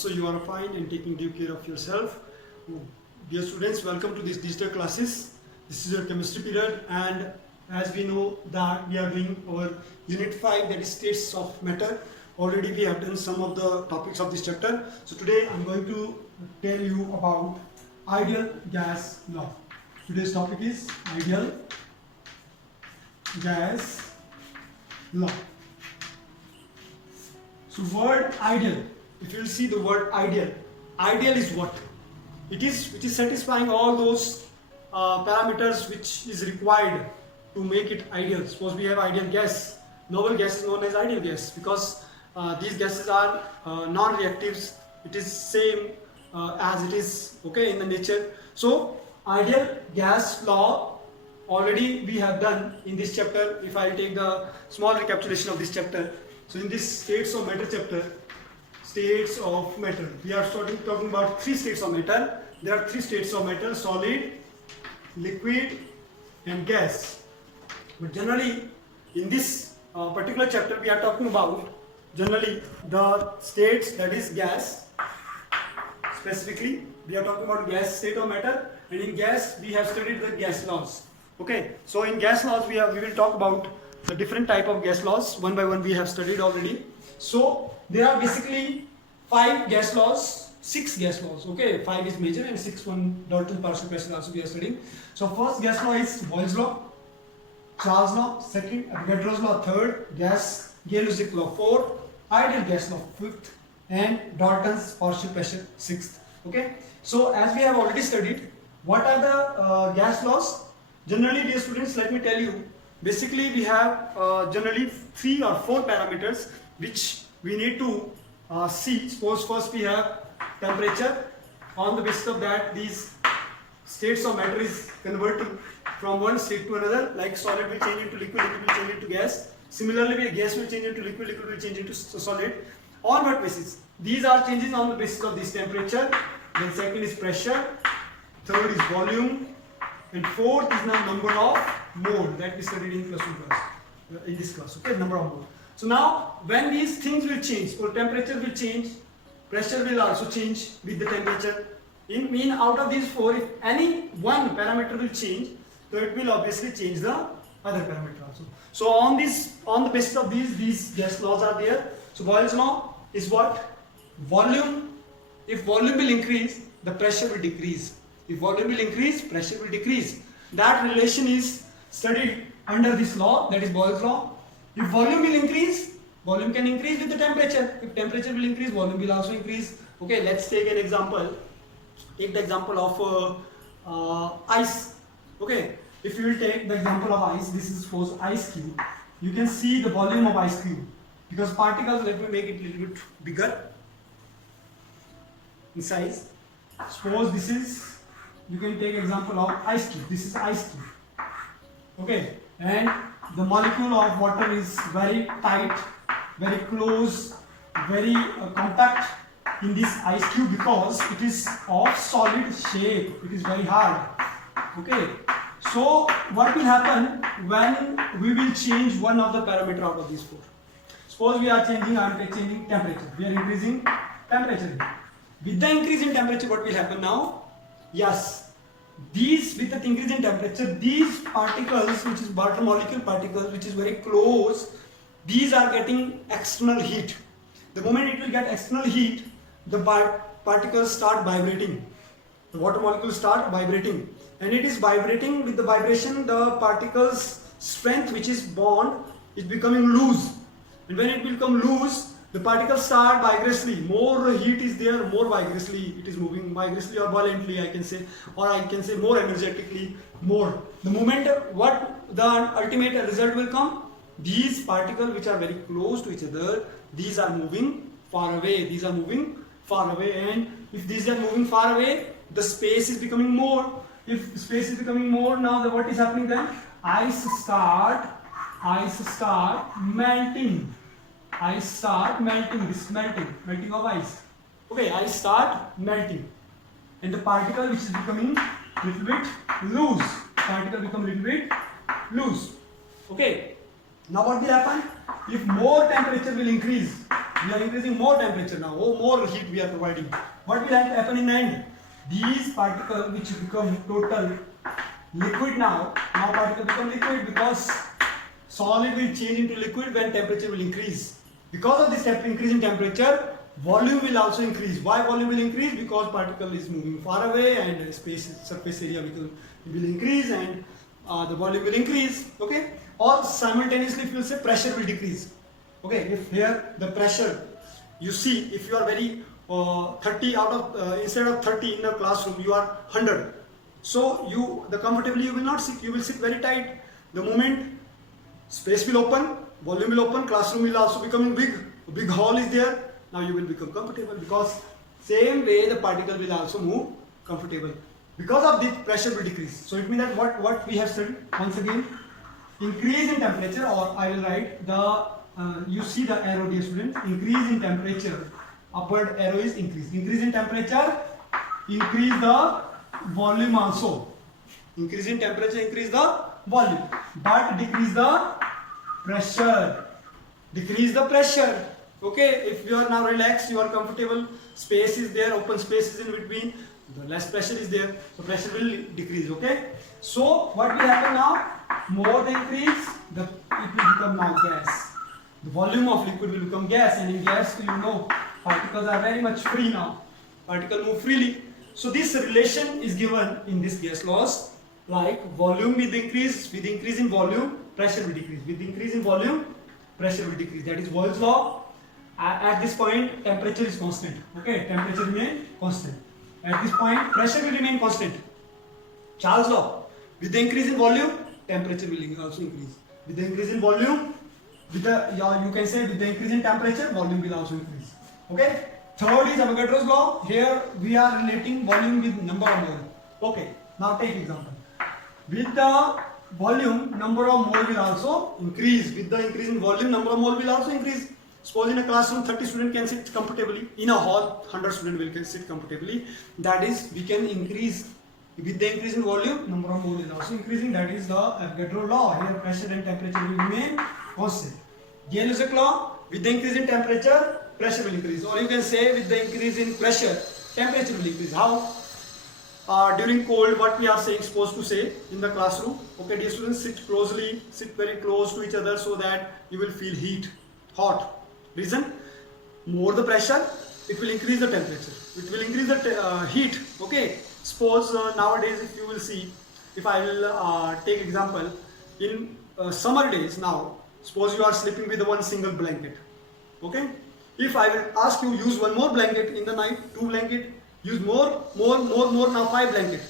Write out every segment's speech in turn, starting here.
so you are fine and taking due care of yourself. Dear students, welcome to these digital classes. This is your chemistry period, and as we know that we are doing our unit 5, that is states of matter. Already we have done some of the topics of this chapter. So today I am going to tell you about ideal gas law. Today's topic is ideal gas law. So word ideal, if you will see the word ideal, ideal is what? It is which is satisfying all those parameters which is required to make it ideal. Suppose we have ideal gas. Noble gas is known as ideal gas because these gases are non-reactives. It is same as it is in the nature. So ideal gas law already we have done in this chapter. If I take the small recapitulation of this chapter. So in this states of matter chapter, states of matter, we are talking about 3 states of matter. There are 3 states of matter: solid, liquid and gas. But generally in this particular chapter we are talking about generally the states, that is gas. Specifically we are talking about gas state of matter, and in gas we have studied the gas laws. So in gas laws we will talk about the different type of gas laws. One by one we have studied already. So there are basically 5 gas laws, 6 gas laws. 5 is major and 6 one Dalton partial pressure also we are studying. So first gas law is Boyle's law, Charles law, second Avogadro's law, third Gay-Lussac law, fourth ideal gas law, fifth, and Dalton's partial pressure, sixth. So as we have already studied, what are the gas laws? Generally, dear students, let me tell you, basically we have generally 3 or 4 parameters which we need to see. Suppose first we have temperature. On the basis of that, these states of matter is converting from one state to another. Like solid will change into liquid, liquid will change into gas. Similarly, gas will change into liquid, liquid will change into solid. On what basis? These are changes on the basis of this temperature. Then second is pressure. Third is volume. And fourth is the number of mole that we studied in class 1 class, in this class. Number of mole. So now when these things will change, or temperature will change, pressure will also change with the temperature. In out of these 4, if any one parameter will change, so it will obviously change the other parameter also. So on the basis of these gas laws are there. So Boyle's law is what? Volume. If volume will increase, the pressure will decrease. If volume will increase, pressure will decrease. That relation is studied under this law, that is Boyle's law. If volume will increase, volume can increase with the temperature. If temperature will increase, volume will also increase. Let's take an example. Take the example of ice. If you will take the example of ice, this is suppose ice cube. You can see the volume of ice cube because particles, let me make it a little bit bigger in size. Suppose this is, you can take example of ice cube. This is ice cube. And the molecule of water is very tight, very close, very compact in this ice cube because it is of solid shape. It is very hard. So what will happen when we will change one of the parameter out of these 4? Suppose we are changing temperature. We are increasing temperature. With the increase in temperature, what will happen now? Yes, with the increase in temperature, these particles, which is water molecule particles, which is very close, these are getting external heat. The moment it will get external heat, the particles start vibrating. The water molecules start vibrating, and it is vibrating. With the vibration, the particles' strength, which is bond, is becoming loose. And when it will become loose, the particles start vigorously. More heat is there, more vigorously it is moving, vigorously or violently I can say, or I can say more energetically, more. The moment what the ultimate result will come, these particles which are very close to each other, these are moving far away. These are moving far away, and if these are moving far away, the space is becoming more. If space is becoming more, now what is happening then? Ice start melting. Ice start melting, melting of ice. Ice start melting, and the particle which is becoming little bit loose. Particle become little bit loose. Now what will happen? If more temperature will increase, We are increasing more temperature now. Oh, more heat we are providing. What will happen in the end? These particles which become total liquid now particle become liquid because solid will change into liquid when temperature will increase. Because of this increase in temperature, volume will also increase. Why volume will increase? Because particle is moving far away and surface area will increase and the volume will increase. Okay, or simultaneously if you say pressure will decrease. Okay, if here the pressure, you see, if you are very 30 out of instead of 30 in the classroom, you are 100. So comfortably you will not sit. You will sit very tight. The moment space will open, volume will open, classroom will also becoming big. A big hall is there. Now you will become comfortable because same way the particle will also move comfortable. Because of this, pressure will decrease. So it means that what we have studied once again, increase in temperature, or I will write the you see the arrow, dear students. Increase in temperature, upward arrow is increase. Increase in temperature, increase the volume also. Increase in temperature, increase the volume, but decrease the pressure. Decrease the pressure. Okay, if you are now relaxed, you are comfortable, space is there, open space is in between, the less pressure is there, so pressure will decrease. Okay, so what will happen now? More the increase, it will become now gas. The volume of liquid will become gas, and in gas, you know, particles are very much free now. Particle move freely. So this relation is given in this gas laws, like volume with increase in volume, pressure will decrease. With increase in volume, pressure will decrease. That is Boyle's law. At this point, temperature is constant. Okay, temperature remain constant. At this point, pressure will remain constant. Charles law. With the increase in volume, temperature will also increase. With the increase in volume, you can say with the increase in temperature, volume will also increase. Okay. Third is Avogadro's law. Here we are relating volume with number of mole. Okay. Now take example. With the volume, number of mole will also increase. With the increase in volume, number of mole will also increase. Suppose in a classroom 30 students can sit comfortably. In a hall 100 students will sit comfortably. That is, we can increase. With the increase in volume, number of mole is also increasing. That is the Avogadro law. Here pressure and temperature will remain constant. Gay-Lussac law. With the increase in temperature, pressure will increase. Or you can say with the increase in pressure, temperature will increase. How? During cold, what we are supposed to say in the classroom. Okay, dear students, sit very close to each other so that you will feel hot. Reason? More the pressure, it will increase the temperature. It will increase the heat. Okay. Suppose nowadays, if you will see, if I will take example, in summer days now, suppose you are sleeping with one single blanket. Okay. If I will ask you use one more blanket in the night, 2 blanket, use more, now 5 blanket.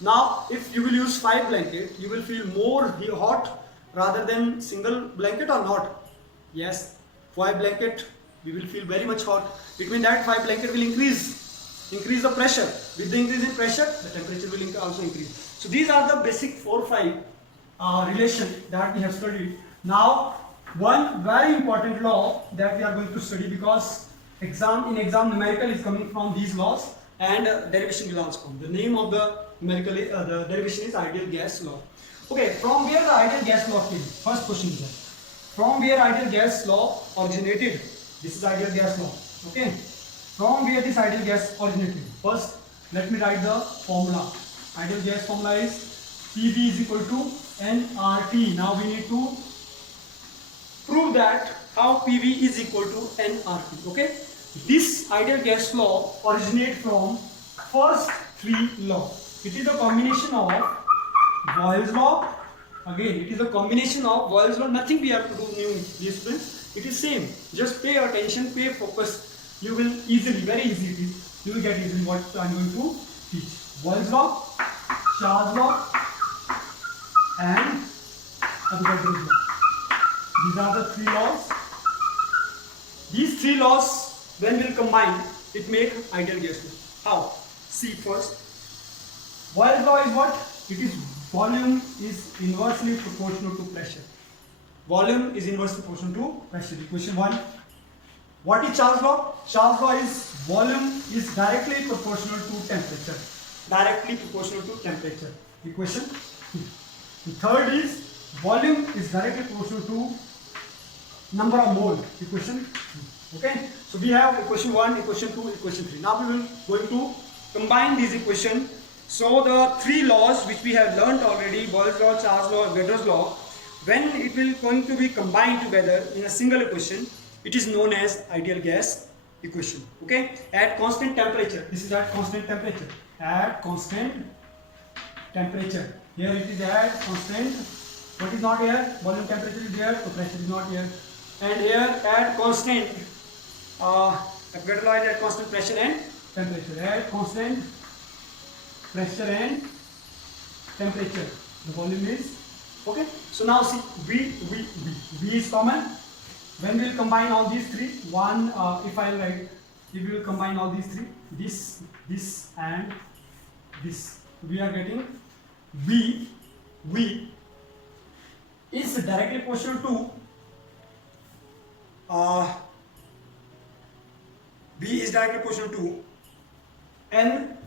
Now, if you will use 5 blanket, you will feel more hot rather than single blanket or not? Yes. 5 blanket, we will feel very much hot. It means that 5 blanket will increase the pressure. With the increase in pressure, the temperature will also increase. So these are the basic 4 or 5 relation that we have studied. Now, one very important law that we are going to study, because in exam numerical is coming from these laws, and derivation will also come. The name of the numerical the derivation is ideal gas law. Okay, from where the ideal gas law came? First question is that. From where ideal gas law originated? This is ideal gas law. Okay. From where this ideal gas originated? First, let me write the formula. Ideal gas formula is PV is equal to nRT. Now we need to prove that how PV is equal to nRT. Okay. This ideal gas law originates from first 3 laws. It is a combination of Boyle's law. Again, it is a combination of Boyle's law. Nothing we have to do new, dear students. It is same. Just pay attention, pay focus. You will easily, very easily, you will get easily what I am going to teach. Boyle's law, Charles law, and Avogadro's law. These are the 3 laws. These 3 laws, when will combine, it make ideal gas law. How? See first. Boyle's law is what? It is volume is inversely proportional to pressure. Volume is inversely proportional to pressure. Equation 1. What is Charles law? Charles law is volume is directly proportional to temperature. Directly proportional to temperature. Equation 2. The third is volume is directly proportional to number of mole. Equation 3. Okay, so we have equation 1, equation 2, equation 3. Now we will going to combine these equations. So the three laws which we have learnt already, Boyle's law, Charles' law, Avogadro's law, when it will going to be combined together in a single equation, it is known as ideal gas equation. Okay, at constant temperature, this is at constant temperature. At constant temperature, here it is at constant. What is not here? Volume temperature is there, so pressure is not here. And here at constant, Avogadro law is at constant pressure and temperature. At constant pressure and temperature, the volume is okay. So now see, V is common. When we will combine all these three, one, if I write, if we will combine all these three, this and this, we are getting V is directly proportional to V is directly proportional to N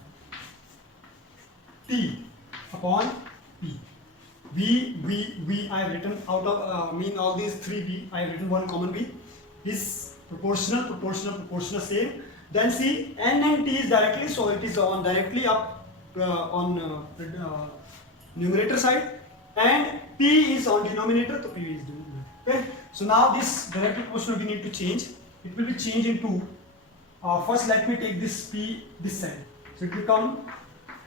T upon P. V I have written out of mean all these three V, I have written one common V is proportional same. Then see N and T is directly, so it is on directly up on numerator side, and P is on denominator, so P is denominator. Okay, so now this directly proportional we need to change. It will be changed into first let me take this P this side, so it will become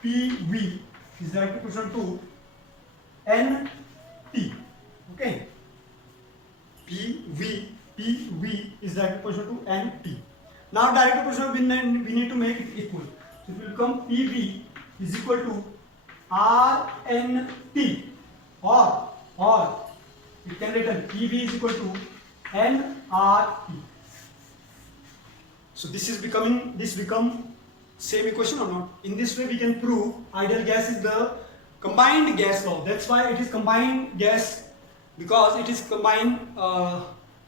PV is directly proportional to NT. Okay, PV is directly proportional to NT. Now directly proportional we need to make it equal, so it will become PV is equal to RNT, or you can write PV is equal to nRT. So this become same equation or not? In this way we can prove ideal gas is the combined gas law. That's why it is combined gas, because it is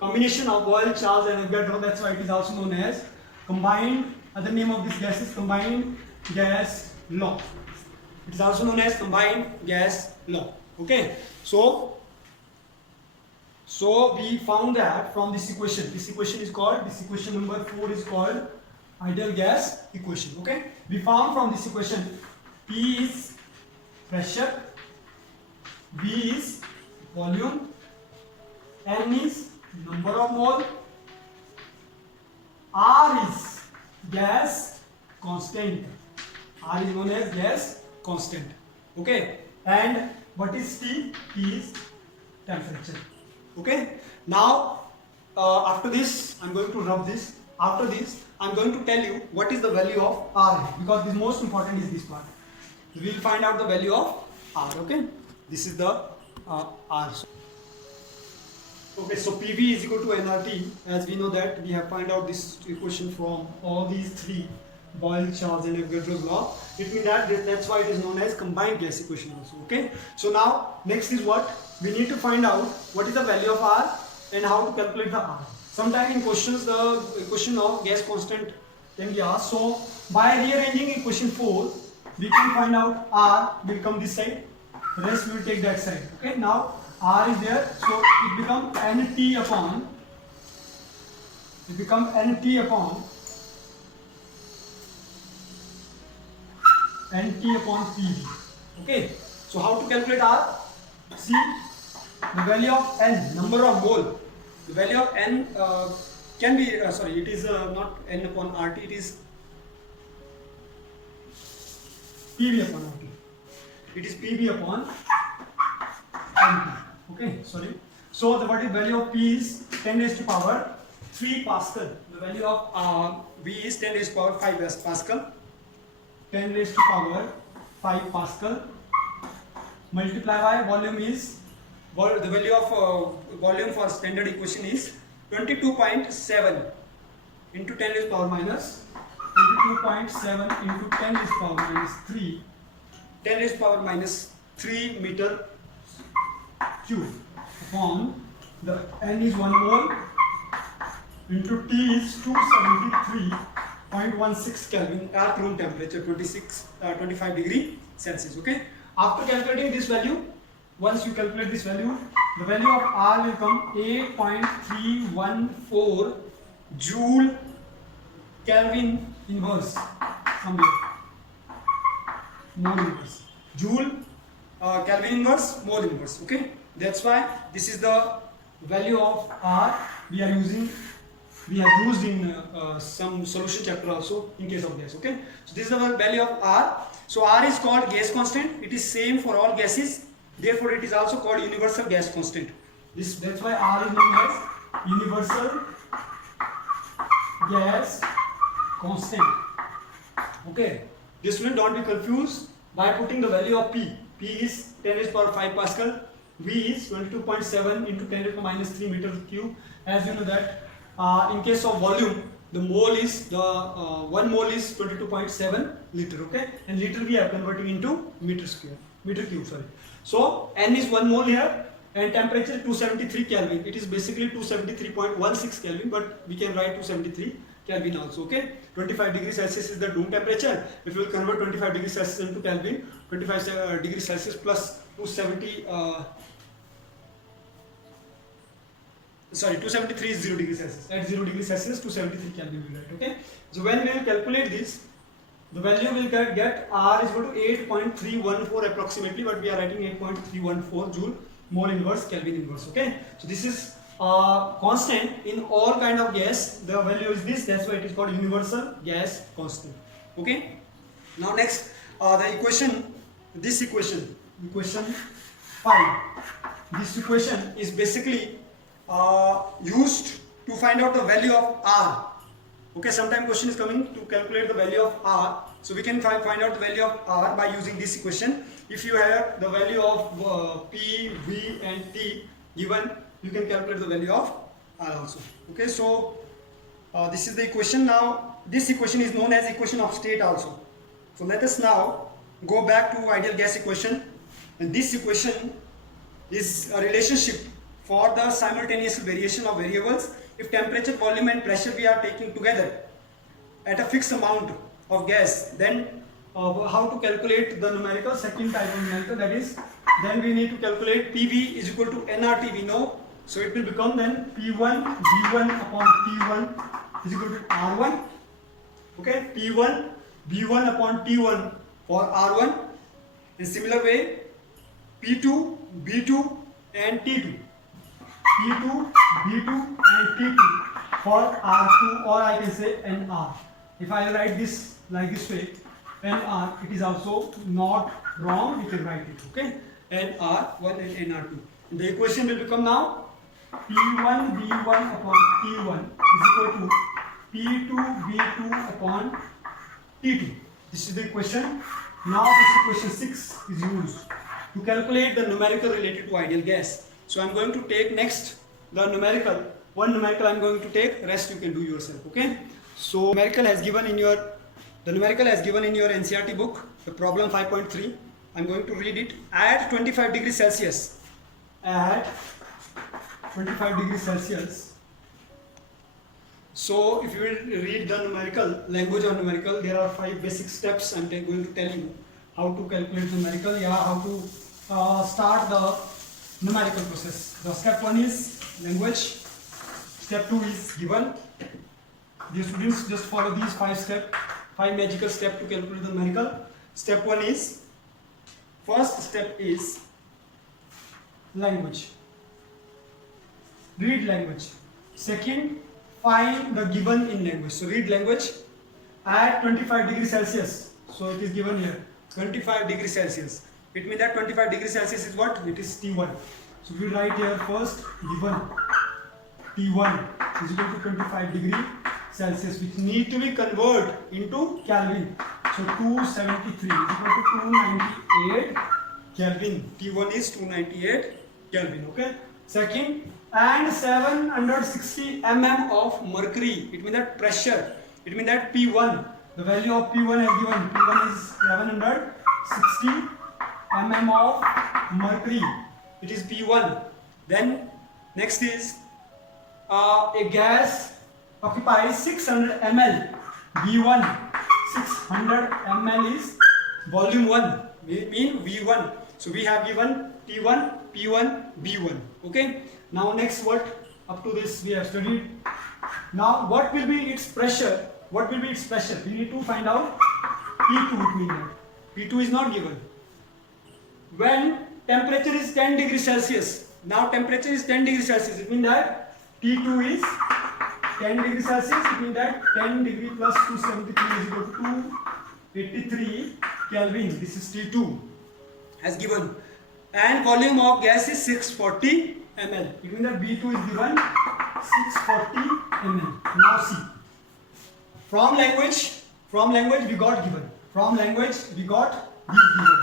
combination of Boyle, Charles and Avogadro. That's why it is also known as combined. Other name of this gas is combined gas law. It is also known as combined gas law. Okay, so we found that from this equation number 4 is called ideal gas equation. Okay, we found from this equation P is pressure, V is volume, N is number of mole, R is gas constant. R is known as gas constant. Okay, and what is T? T is temperature. Okay, now after this I'm going to rub this. After this I'm going to tell you what is the value of R, because the most important is this part. We will find out the value of R. Okay, this is the R. Okay, so PV is equal to nRT. As we know that we have find out this equation from all these three, Boyle, Charles and Avogadro's law. It means that's why it is known as combined gas equation also. Okay, so now next is what we need to find out, what is the value of R and how to calculate the R. Sometimes in questions the equation of gas constant can be asked. So by rearranging equation 4 we can find out R will come this side, rest we will take that side. Okay, now R is there, so it becomes NT upon PV. Okay, so how to calculate R? See, the value of N, number of mole. The value of N can be, it is not N upon RT, it is PV upon RT. It is PV upon NT. Okay, sorry. So the value of P is 10 raised to power 3 Pascal. The value of V is 10 raised to power 5 Pascal. 10 raised to power 5 Pascal. Multiply by volume is, the value of volume for standard equation is 22.7 into 10 raised to power minus 22.7 into 10 raised to power minus 3, 10 raised to power minus 3 meter cube upon the N is 1 mole into T is 273.16 Kelvin at room temperature 25 degree Celsius. Okay, after calculating this value, once you calculate this value, the value of R will come 8.314 Joule Kelvin inverse somewhere. Mole inverse. Joule Kelvin inverse, mole inverse. Okay, that's why this is the value of R we have used in some solution chapter also in case of gas. Okay, so this is the value of R. So R is called gas constant. It is same for all gases. Therefore, it is also called universal gas constant. That's why R is known as universal gas constant. Okay, this will don't be confused by putting the value of P. P is 10 raised to power 5 Pascal. V is 22.7 into 10 raised to minus 3 meter cube. As you know that in case of volume, the mole is 1 mole is 22.7 liter. Okay, and liter we are converting into meter cube. Sorry. So N is 1 mole here, and temperature 273 Kelvin. It is basically 273.16 Kelvin, but we can write 273 Kelvin also. Okay, 25 degrees Celsius is the room temperature. If you will convert 25 degrees Celsius into Kelvin, 25 degrees Celsius plus 273 is 0 degrees Celsius. At 0 degrees Celsius, 273 Kelvin will write. Okay, so when we will calculate this, the value will get R is equal to 8.314 approximately, but we are writing 8.314 Joule mole inverse Kelvin inverse. Okay, so this is constant in all kind of gas. The value is this. That's why it is called universal gas constant. Okay. Now next, the equation. This equation 5. This equation is basically used to find out the value of R. Okay, sometime question is coming to calculate the value of R. So we can find out the value of R by using this equation. If you have the value of P, V and T given, you can calculate the value of R also. Okay, so this is the equation. Now this equation is known as equation of state also. So let us now go back to ideal gas equation, and this equation is a relationship for the simultaneous variation of variables. If temperature, volume and pressure we are taking together at a fixed amount of gas, then how to calculate the numerical, second type of numerical, that is, then we need to calculate PV is equal to nRT, we know. So it will become then P1 V1 upon T1 is equal to R1. Okay, P1 V1 upon T1 for R1. In similar way, P2 B2 and T2. P2, B2 and T2 for R2, or I can say NR. If I write this like this way, NR, it is also not wrong, we can write it. Okay, NR1 and NR2. The equation will become now P1 V1 upon T1 is equal to P2 V2 upon T2. This is the equation. Now this equation 6 is used to calculate the numerical related to ideal gas. So I am going to take next the numerical. One numerical I am going to take, rest you can do yourself. Okay. So numerical has given in your NCERT book, the problem 5.3. I am going to read it. At 25 degrees Celsius. At 25 degrees Celsius. So if you will read the numerical, language of numerical, there are 5 basic steps I am going to tell you how to calculate numerical, how to start the numerical process. The step 1 is language, step 2 is given. The students just follow these 5 magical steps to calculate the numerical. Step 1 is, first step is language. Read language. Second, find the given in language. So read language at 25 degrees Celsius. So it is given here 25 degrees Celsius. It means that 25 degrees Celsius is what? It is T1. So we write here first given T1 is equal to 25 degrees Celsius, which need to be converted into Kelvin. So 273 is equal to 298 Kelvin. T1 is 298 Kelvin. Okay. Second, and 760 mm of mercury. It means that pressure. It means that P1. The value of P1 is given. P1 is 760 mm of mercury. It is P1. Then next is a gas occupies 600 ml. V1 600 ml is volume 1. We mean V1. So we have given T1, P1, B1. Okay. Now next what? Up to this we have studied Now what will be its pressure? What will be its pressure? We need to find out P2 between that. P2 is not given. When temperature is 10 degrees Celsius, now temperature is 10 degrees Celsius, it means that T2 is 10 degrees Celsius, it means that 10 degree plus 273 is equal to 283 Kelvin. This is T2 as given. And volume of gas is 640 ml. It means that B2 is given 640 ml. Now see. From language we got given. From language we got these given.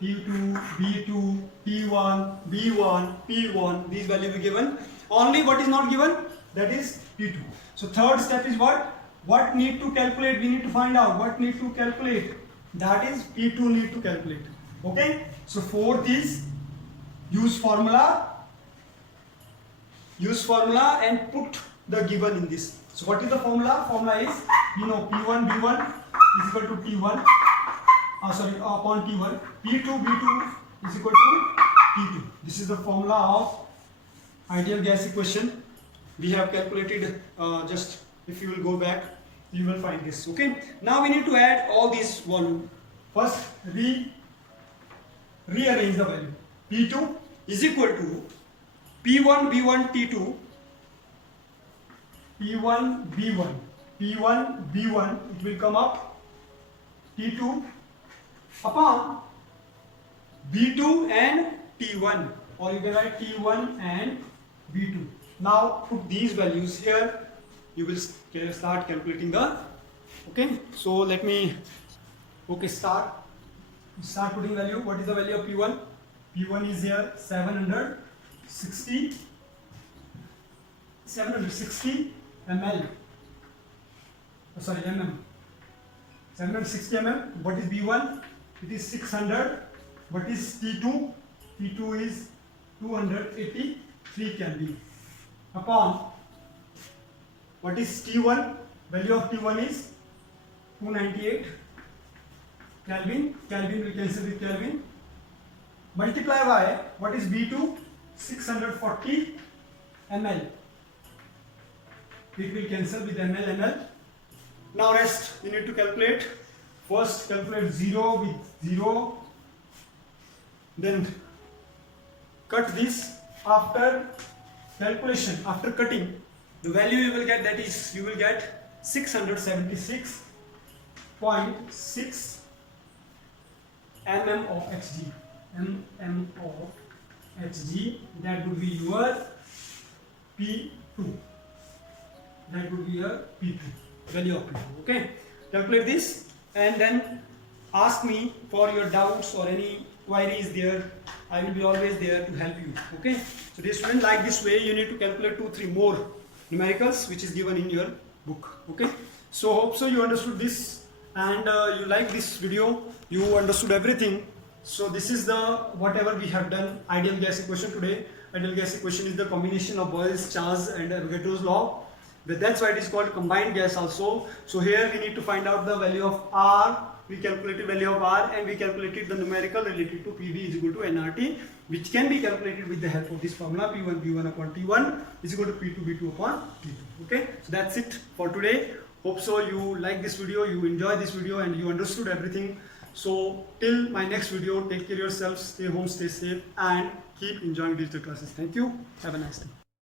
P2, B2, P1, B1, P1. These values were given. Only what is not given? That is P2. So third step is what? What need to calculate? We need to find out what need to calculate. That is P2 need to calculate. Okay? So fourth is use formula and put the given in this. So what is the formula? Formula is, you know, P1 B1 is equal to T1 upon T1. P2 B2 is equal to T2. This is the formula of ideal gas equation. We have calculated, just if you will go back, you will find this. Okay. Now we need to add all these volume. First, rearrange the value. P2 is equal to P1 B1 T2. P1 B1. P1 B1. It will come up T2 upon B2 and T1, or you can write T1 and B2. Now put these values here. You will start calculating the. Okay. So let me. Okay. Start putting value. What is the value of P1? P1 is here 760 ml. Mm. 760 mm. What is B1? It is 600. What is T2? T2 is 283 Kelvin. Upon what is T1? Value of T1 is 298 Kelvin. Kelvin will cancel with Kelvin. Multiply by what is B2? 640 ml. It will cancel with ml. Now rest. You need to calculate. First calculate 0 with 0. Then cut this. After calculation, after cutting, the value you will get, that is, you will get 676.6 mm of Hg. Mm of Hg, that would be your P2. That would be your P2, value of P2. Okay, calculate this and then ask me for your doubts or any queries there. I will be always there to help you. Okay, so dear student, like this way you need to calculate 2-3 more numericals which is given in your book. Okay, so hope so you understood this and you like this video, you understood everything. So this is the whatever we have done ideal gas equation today. Ideal gas equation is the combination of Boyle's, Charles and Avogadro's law. But that's why it is called combined gas also. So here we need to find out the value of R. We calculated value of R and we calculated the numerical related to PV is equal to nRT, which can be calculated with the help of this formula. P1 B1 upon T1 is equal to P2 B2 upon T2. Okay, so that's it for today. Hope so you like this video, you enjoy this video and you understood everything. So till my next video, take care of yourselves, stay home, stay safe and keep enjoying digital classes. Thank you. Have a nice day.